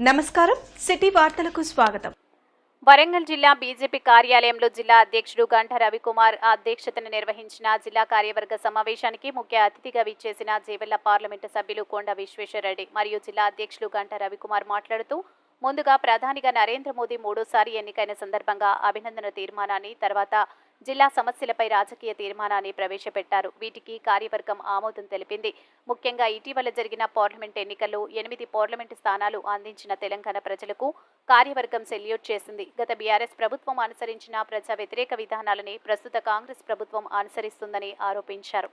నమస్కారం. సిటీ వార్తలకు స్వాగతం. వరంగల్ జిల్లా బీజేపీ కార్యాలయంలో జిల్లా అధ్యక్షుడు గంట రవికుమార్ అధ్యక్షతన నిర్వహించిన జిల్లా కార్యవర్గ సమావేశానికి ముఖ్య అతిథిగా విచ్చేసిన జీవెల్ల పార్లమెంటు సభ్యులు కొండ విశ్వేశ్వరరెడ్డి మరియు జిల్లా అధ్యక్షులు గంట రవికుమార్ మాట్లాడుతూ ముందుగా ప్రధానిగా నరేంద్ర మోదీ మూడోసారి ఎన్నికైన సందర్భంగా అభినందన తీర్మానాన్ని తర్వాత జిల్లా సమస్యలపై రాజకీయ తీర్మానాన్ని ప్రవేశపెట్టారు. వీటికి కార్యవర్గం ఆమోదం తెలిపింది. ముఖ్యంగా ఇటీవల జరిగిన పార్లమెంట్ ఎన్నికల్లో ఎనిమిది పార్లమెంటు స్థానాలు అందించిన తెలంగాణ ప్రజలకు కార్యవర్గం సెల్యూట్ చేసింది. గత బీఆర్ఎస్ ప్రభుత్వం అనుసరించిన ప్రజా వ్యతిరేక విధానాలని ప్రస్తుత కాంగ్రెస్ ప్రభుత్వం అనుసరిస్తుందని ఆరోపించారు.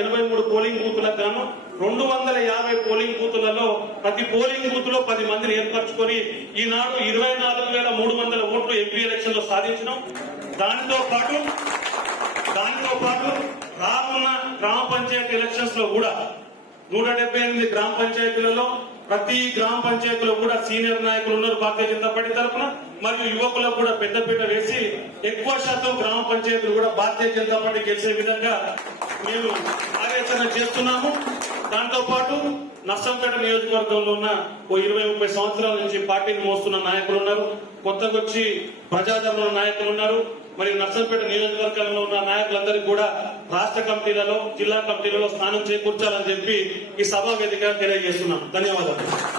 ఎనభై మూడు పోలింగ్ బూతులకు గాను రెండు వందల యాభై పోలింగ్ బూతులలో ప్రతి పోలింగ్ బూత్లో పది మందిని ఏర్పరచుకొని ఈనాడు ఇరవై నాలుగు వేల మూడు వందల ఓట్లు ఎంపీ ఎలక్షన్లో సాధించినాం. దానితో పాటు దానితో పాటు రానున్న గ్రామ పంచాయతీ ఎలక్షన్స్లో కూడా నూట డెబ్బై ఎనిమిది గ్రామ పంచాయతీలలో ప్రతి గ్రామ పంచాయతీలో కూడా సీనియర్ నాయకులు ఉన్నారు భారతీయ జనతా పార్టీ తరఫున. మరియు యువకులకు కూడా పెద్దపీట వేసి ఎక్కువ శాతం గ్రామ పంచాయతీలు కూడా భారతీయ జనతా పార్టీ గెలిచే విధంగా మేము కార్యాచరణ చేస్తున్నాము. దాంతో పాటు నర్సంపేట నియోజకవర్గంలో ఉన్న ఓ ఇరవై ముప్పై సంవత్సరాల నుంచి పార్టీని మోస్తున్న నాయకులు ఉన్నారు. కొత్తగా వచ్చి ప్రజాదరణ నాయకులు ఉన్నారు. మరి నర్సంపేట నియోజకవర్గంలో ఉన్న నాయకులందరికీ కూడా రాష్ట్ర కమిటీలలో జిల్లా కమిటీలలో స్థానం చేకూర్చాలని చెప్పి ఈ సభా వేదిక తెలియజేస్తున్నాం. ధన్యవాదాలు.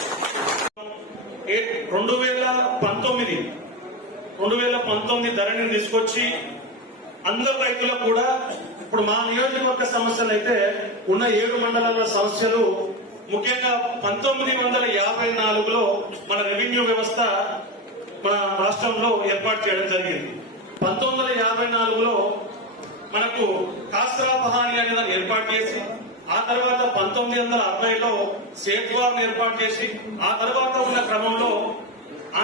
ఏ- రెండు వేల పంతొమ్మిది రెండు వేల పంతొమ్మిది ధరని తీసుకొచ్చి అందరు రైతులకు కూడా ఇప్పుడు మా నియోజకవర్గ సమస్యలు అయితే ఉన్న ఏడు మండలాల సమస్యలు ముఖ్యంగా పంతొమ్మిది వందల యాభై నాలుగులో మన రెవెన్యూ వ్యవస్థ మన రాష్ట్రంలో ఏర్పాటు చేయడం జరిగింది. పంతొమ్మిది వందల యాభై నాలుగులో మనకు కాస్రా పహాని అనే దాన్ని ఏర్పాటు చేసి ఆ తర్వాత పంతొమ్మిది వందల అరవైలో సేత్వార్ని ఏర్పాటు చేసి ఆ తర్వాత ఉన్న క్రమంలో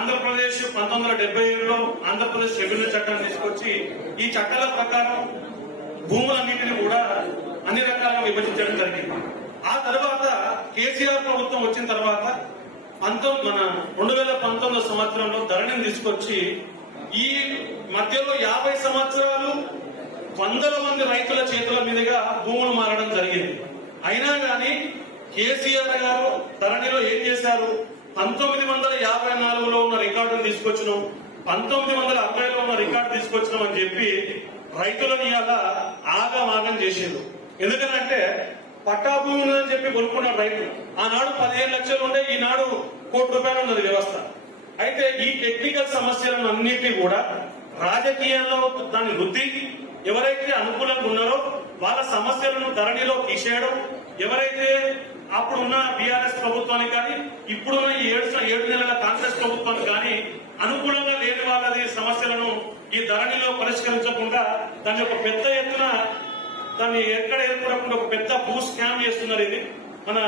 ఆంధ్రప్రదేశ్ పంతొమ్మిది వందల డెబ్బై ఏడులో ఆంధ్రప్రదేశ్ రెవెన్యూ చట్టాన్ని తీసుకొచ్చి ఈ చట్టాల ప్రకారం భూములన్నింటినీ కూడా అన్ని రకాలుగా విభజించడం జరిగింది. ఆ తర్వాత కేసీఆర్ ప్రభుత్వం వచ్చిన తర్వాత పంతొమ్మిది మన రెండు వేల పంతొమ్మిది సంవత్సరంలో ధరణిని తీసుకొచ్చి ఈ మధ్యలో యాభై సంవత్సరాలు వందల మంది రైతుల చేతుల మీదుగా భూములు మారడం జరిగింది. అయినా కానీ కేసీఆర్ గారు ధరణిలో ఏం చేశారు? పంతొమ్మిది వందల యాభై నాలుగులో ఉన్న రికార్డును తీసుకొచ్చినాం. పంతొమ్మిది వందల అరవైలో ఉన్న రికార్డు తీసుకొచ్చినాం అని చెప్పి రైతులను ఇవాళ ఆగమాగం ఆగం చేసిండు ఎందుకంటే పట్టా భూమి ఉందని చెప్పి కొనుక్కున్నాడు రైతు. ఆనాడు పదిహేను లక్షలు ఉండే ఈనాడు కోటి రూపాయలు ఉన్నది వ్యవస్థ. అయితే ఈ టెక్నికల్ సమస్యలను అన్నిటి కూడా రాజకీయాల్లో దాన్ని వృద్ధి ఎవరైతే అనుకూలంగా ఉన్నారో వాళ్ళ సమస్యలను ధరణిలో తీసేయడం ఎవరైతే అప్పుడున్న బీఆర్ఎస్ ప్రభుత్వానికి కానీ ఇప్పుడున్న ఈ ఏడు ఏడు నెలల కాంగ్రెస్ ప్రభుత్వానికి కానీ అనుకూలంగా లేని వాళ్ళది సమస్యలను ఈ ధరణిలో పరిష్కరించకుండా దాన్ని ఒక పెద్ద ఎత్తున దాన్ని ఎక్కడ ఏర్పడకుండా ఒక పెద్ద భూ స్కామ్ చేస్తున్నారు ఇది. మన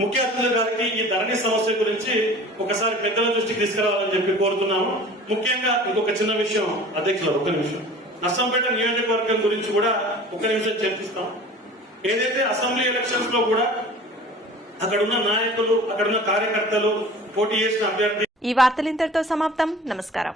ముఖ్య అతిథుల గారికి ఈ ధరణి సమస్య గురించి ఒకసారి పెద్దల దృష్టికి తీసుకురావాలని చెప్పి కోరుతున్నాము. ముఖ్యంగా ఇంకొక చిన్న విషయం అధ్యక్షులు ఒక నిమిషం. నర్సంపేట నియోజకవర్గం గురించి కూడా ఒక నిమిషం చర్చిస్తాం. ఏదైతే అసెంబ్లీ ఎలక్షన్స్లో కూడా అక్కడున్న నాయకులు అక్కడున్న కార్యకర్తలు పోటీ చేసిన అభ్యర్థి ఈ వార్తలు ఇంతటితో సమాప్తం. నమస్కారం.